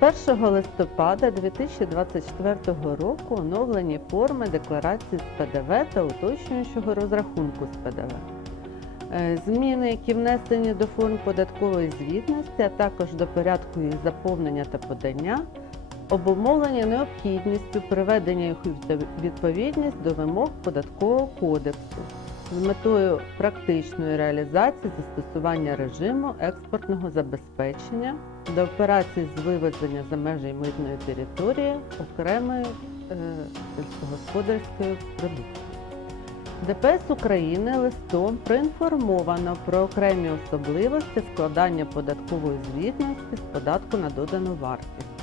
1 листопада 2024 року оновлені форми декларації з ПДВ та уточнюючого розрахунку з ПДВ. Е, Зміни, які внесені до форм податкової звітності, а також до порядку їх заповнення та подання, обумовлені необхідністю приведення їх у відповідність до вимог податкового кодексу з метою практичної реалізації застосування режиму експортного забезпечення до операцій з вивезення за межі митної території окремої е, сільськогосподарської продукції. ДПС України листом проінформовано про окремі особливості складання податкової звітності з податку на додану вартість.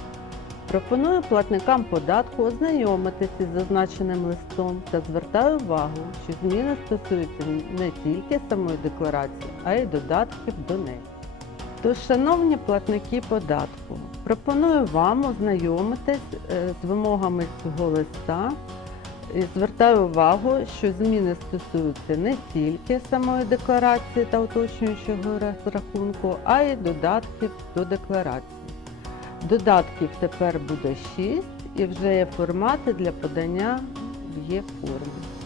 Пропоную платникам податку ознайомитися із зазначеним листом та звертаю увагу, що зміни стосуються не тільки самої декларації, а й додатків до неї. Тож, шановні платники податку, пропоную вам ознайомитись е, з вимогами цього листа і звертаю увагу, що зміни стосуються не тільки самої декларації та уточнюючого розрахунку, а й додатків до декларації. Додатків тепер буде 6 і вже є формати для подання в є формі.